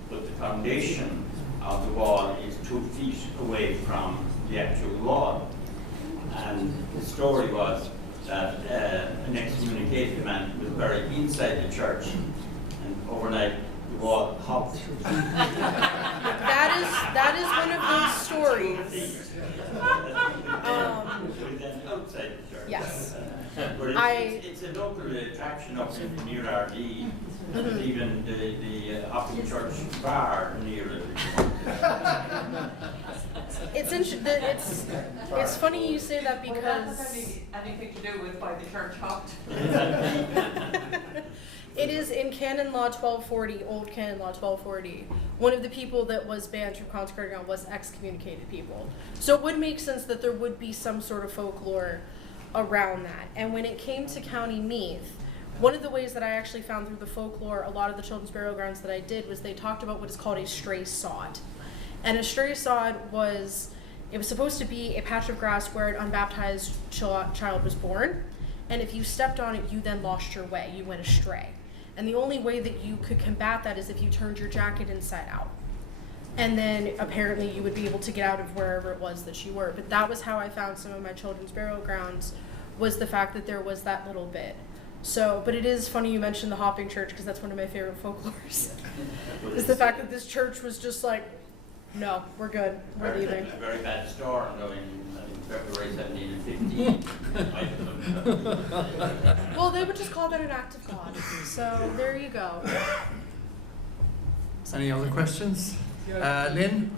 but the foundation of the wall is 2 feet away from the actual wall. And the story was that an excommunicated man was buried inside the church, and overnight the wall hopped. That is one of those stories. Then outside the church. Yes. But it's a local attraction up in near RD. There's even the Hopping Church bar near it. It's funny you say that because anything to do with why the church hopped. it is in Canon Law 1240, Old Canon Law 1240. One of the people that was banned from consecrating ground was excommunicated people. So it would make sense that there would be some sort of folklore around that. And when it came to County Meath, one of the ways that I actually found through the folklore, a lot of the children's burial grounds that I did, was they talked about what is called a stray sod. And a stray sod was supposed to be a patch of grass where an unbaptized child was born. And if you stepped on it, you then lost your way. You went astray. And the only way that you could combat that is if you turned your jacket inside out. And then apparently you would be able to get out of wherever it was that you were. But that was how I found some of my children's burial grounds, was the fact that there was that little bit. So, but it is funny you mentioned the Hopping Church, because that's one of my favorite folklores. Is the fact that this church was just like, no, we're good, we're leaving. A very bad storm in February 1715. Well, they would just call that an act of God. So there you go. Any other questions? Lynn?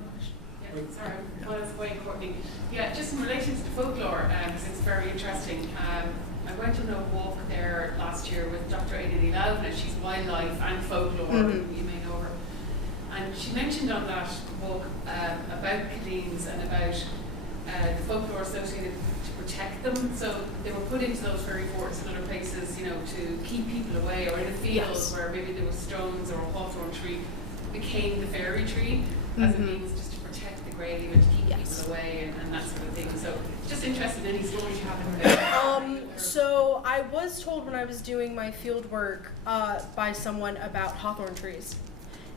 Yeah, sorry, while I was away, Courtney. Yeah, just in relation to the folklore, because it's very interesting. I went on a walk there last year with Dr. Aileen Lavna. She's wildlife and folklore, you may know her. And she mentioned on that walk about Cillíns and about the folklore associated to protect them. So they were put into those fairy forts and other places, you know, to keep people away, or in a field where maybe there was stones or a hawthorn tree became the fairy tree, as a means just to protect the grave and to keep people away and that sort of thing. So just interested in any stories you have in there. So I was told when I was doing my field work by someone about hawthorn trees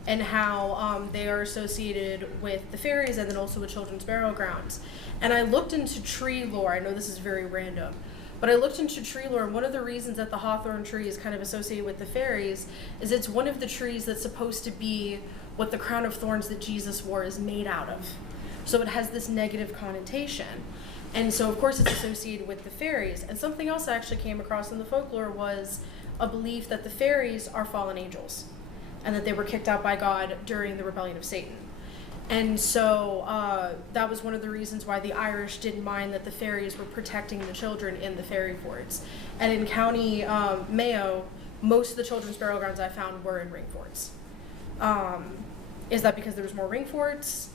and how they are associated with the fairies and then also with children's burial grounds. And I looked into tree lore. I know this is very random, but I looked into tree lore, and one of the reasons that the hawthorn tree is kind of associated with the fairies is it's one of the trees that's supposed to be what the crown of thorns that Jesus wore is made out of. So it has this negative connotation. And so of course it's associated with the fairies. And something else I actually came across in the folklore was a belief that the fairies are fallen angels and that they were kicked out by God during the rebellion of Satan. And so that was one of the reasons why the Irish didn't mind that the fairies were protecting the children in the fairy forts. And in County Mayo, most of the children's burial grounds I found were in ring forts. Is that because there was more ring forts?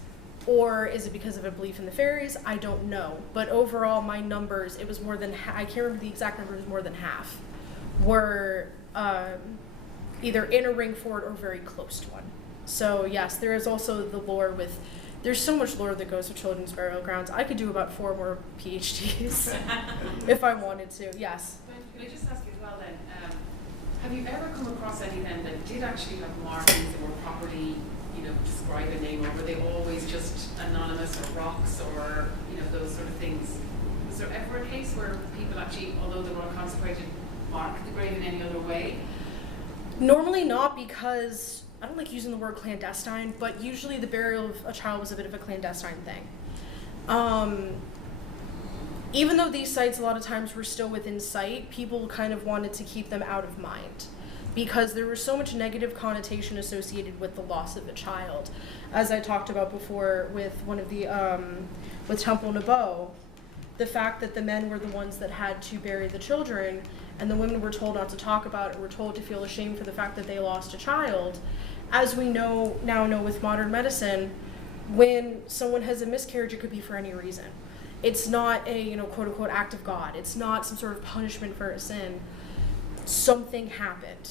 Or is it because of a belief in the fairies? I don't know. But overall, my numbers, it was more than, I can't remember the exact number, it was more than half, were either in a ring fort or very close to one. So yes, there is also the lore with, there's so much lore that goes with children's burial grounds. I could do about 4 more PhDs if I wanted to, yes. Can I just ask you as well then, have you ever come across any then that did actually have markings that were properly, you know, describing, or were they always just anonymous or rocks or, you know, those sort of things? Was there ever a case where people actually, although they were unconsecrated, marked the grave in any other way? Normally not, because I don't like using the word clandestine, but usually the burial of a child was a bit of a clandestine thing. Even though these sites a lot of times were still within sight, people kind of wanted to keep them out of mind because there was so much negative connotation associated with the loss of a child. As I talked about before with one of the, with Temple Nebo, the fact that the men were the ones that had to bury the children and the women were told not to talk about it, were told to feel ashamed for the fact that they lost a child. As we now know with modern medicine, when someone has a miscarriage, it could be for any reason. It's not a, quote unquote act of God. It's not some sort of punishment for a sin. Something happened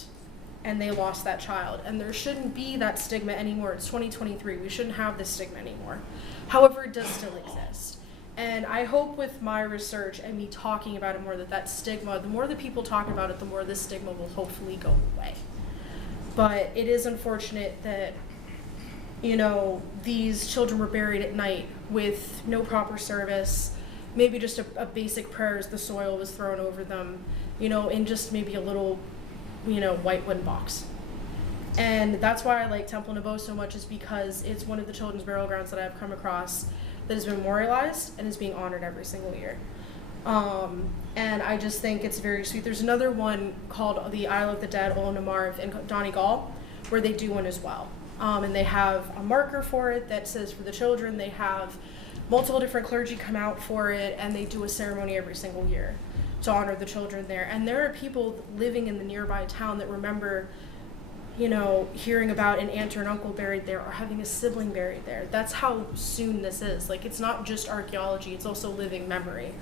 and they lost that child. And there shouldn't be that stigma anymore. It's 2023. We shouldn't have this stigma anymore. However, it does still exist. And I hope with my research and me talking about it more, that stigma, the more that people talk about it, the more this stigma will hopefully go away. But it is unfortunate that, these children were buried at night with no proper service, maybe just a basic prayer as the soil was thrown over them, in just maybe a little, white wooden box. And that's why I like Temple Nebo so much, is because it's one of the children's burial grounds that I've come across that has been memorialized and is being honored every single year. And I just think it's very sweet. There's another one called the Isle of the Dead, Olonamarv in Donegal, where they do one as well. And they have a marker for it that says for the children. They have multiple different clergy come out for it, and they do a ceremony every single year to honor the children there. And there are people living in the nearby town that remember, hearing about an aunt or an uncle buried there or having a sibling buried there. That's how soon this is. Like, it's not just archaeology, it's also living memory.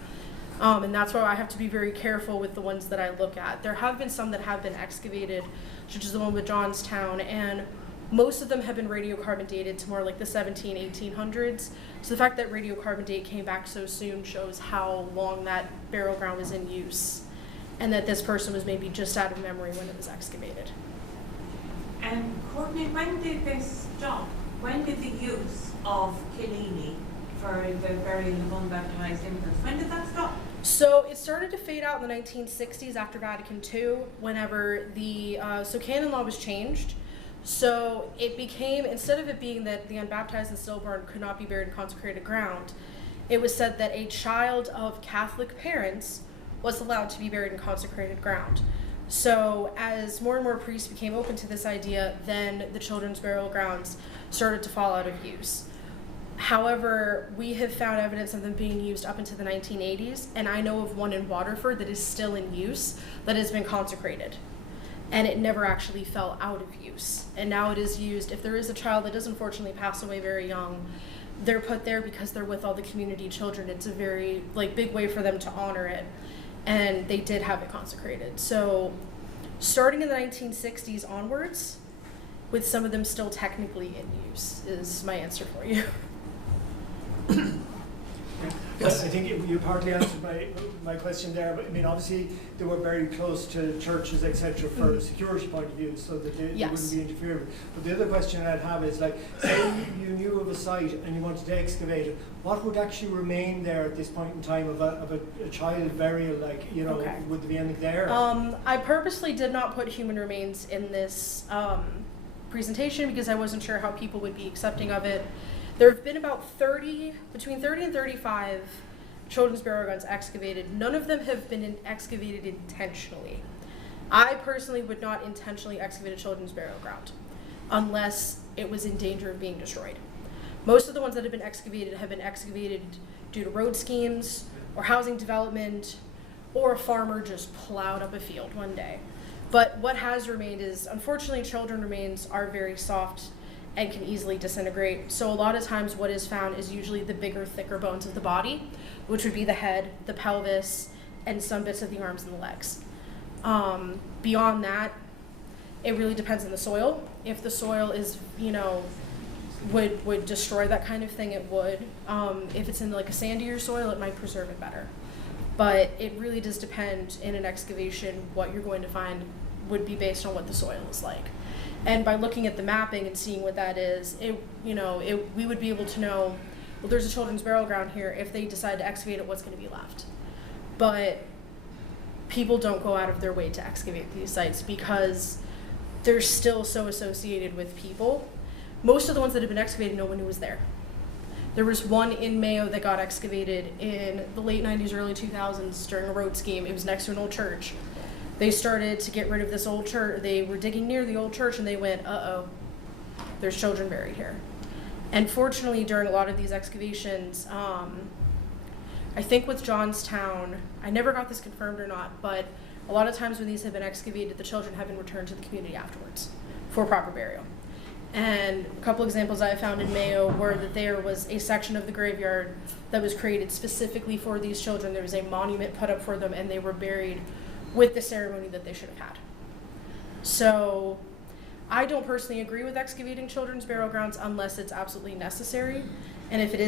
And that's why I have to be very careful with the ones that I look at. There have been some that have been excavated, such as the one with Johnstown, and most of them have been radiocarbon dated to more like the 1800s. So the fact that radiocarbon date came back so soon shows how long that burial ground was in use, and that this person was maybe just out of memory when it was excavated. And Courtney, when did this stop? When did the use of Cillíní for the burial of unbaptised infants, when did that stop? So it started to fade out in the 1960s after Vatican II, whenever the canon law was changed. So it became, instead of it being that the unbaptized and stillborn could not be buried in consecrated ground, it was said that a child of Catholic parents was allowed to be buried in consecrated ground. So as more and more priests became open to this idea, then the children's burial grounds started to fall out of use. However, we have found evidence of them being used up into the 1980s, and I know of one in Waterford that is still in use that has been consecrated. And it never actually fell out of use. And now it is used, if there is a child that does unfortunately pass away very young, they're put there because they're with all the community children. It's a very big way for them to honor it. And they did have it consecrated. So starting in the 1960s onwards, with some of them still technically in use, is my answer for you. Yes. I think you partly answered my question there, but I mean, obviously they were very close to churches, etc., for a security point of view, so that they wouldn't be interfered with. But the other question I'd have is, say you knew of a site and you wanted to excavate it, what would actually remain there at this point in time of a child burial? Okay. Would there be anything there? I purposely did not put human remains in this presentation because I wasn't sure how people would be accepting of it. There have been about between 30 and 35 children's burial grounds excavated. None of them have been excavated intentionally. I personally would not intentionally excavate a children's burial ground unless it was in danger of being destroyed. Most of the ones that have been excavated due to road schemes or housing development, or a farmer just plowed up a field one day. But what has remained is, unfortunately, children remains are very soft and can easily disintegrate. So a lot of times what is found is usually the bigger, thicker bones of the body, which would be the head, the pelvis, and some bits of the arms and the legs. Beyond that, it really depends on the soil. If the soil is, would destroy that kind of thing, it would. If it's in a sandier soil, it might preserve it better. But it really does depend in an excavation. What you're going to find would be based on what the soil is like. And by looking at the mapping and seeing what that is, we would be able to know, well, there's a children's burial ground here. If they decide to excavate it, what's going to be left? But people don't go out of their way to excavate these sites because they're still so associated with people. Most of the ones that have been excavated, no one knew was there. There was one in Mayo that got excavated in the late 90s, early 2000s during a road scheme. It was next to an old church. They started to get rid of this old church. They were digging near the old church and they went, uh-oh, there's children buried here. And fortunately, during a lot of these excavations, I think with Johnstown, I never got this confirmed or not, but a lot of times when these have been excavated, the children have been returned to the community afterwards for proper burial. And a couple examples I found in Mayo were that there was a section of the graveyard that was created specifically for these children. There was a monument put up for them, and they were buried with the ceremony that they should have had. So I don't personally agree with excavating children's burial grounds unless it's absolutely necessary. And if it is